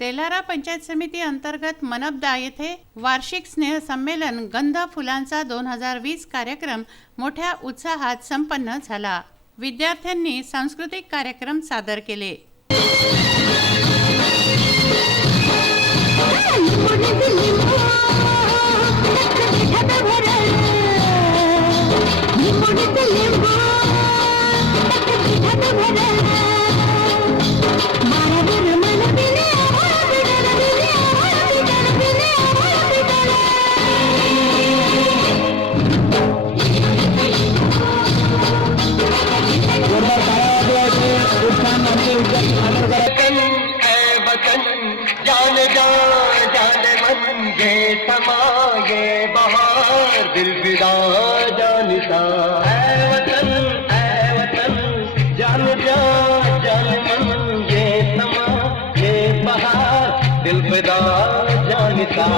तेल्हारा पंचायत समिती अंतर्गत मनपदा येथे वार्षिक स्नेह संमेलन गंध फुलांचा 2020 कार्यक्रम मोठ्या उत्साहात संपन्न झाला। विद्यार्थ्यांनी सांस्कृतिक कार्यक्रम सादर केले। समाये बहार दिल विदा जानता है वतन जान जा जान मन ये समाये बहार दिल विदा जानता।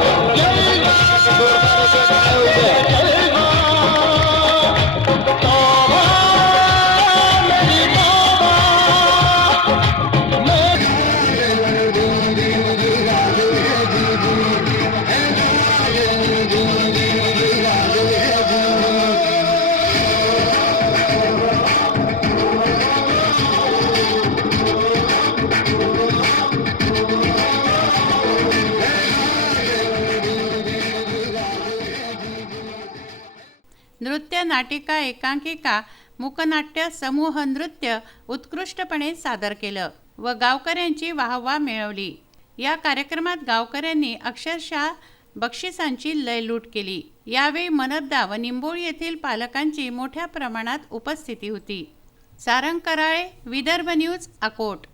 नृत्य, नाटिका, एकांकिका, मूकनाट्य, समूह नृत्य उत्कृष्टपणे सादर केलं व गावकऱ्यांची वाहवा मिळवली। या कार्यक्रमात गावकऱ्यांनी अक्षरशः बक्षिसांची लयलूट केली। यावेळी मनपदा व निंबोळी येथील पालकांची मोठ्या प्रमाणात उपस्थिती होती। सारंग कराळे, विदर्भ न्यूज, अकोट।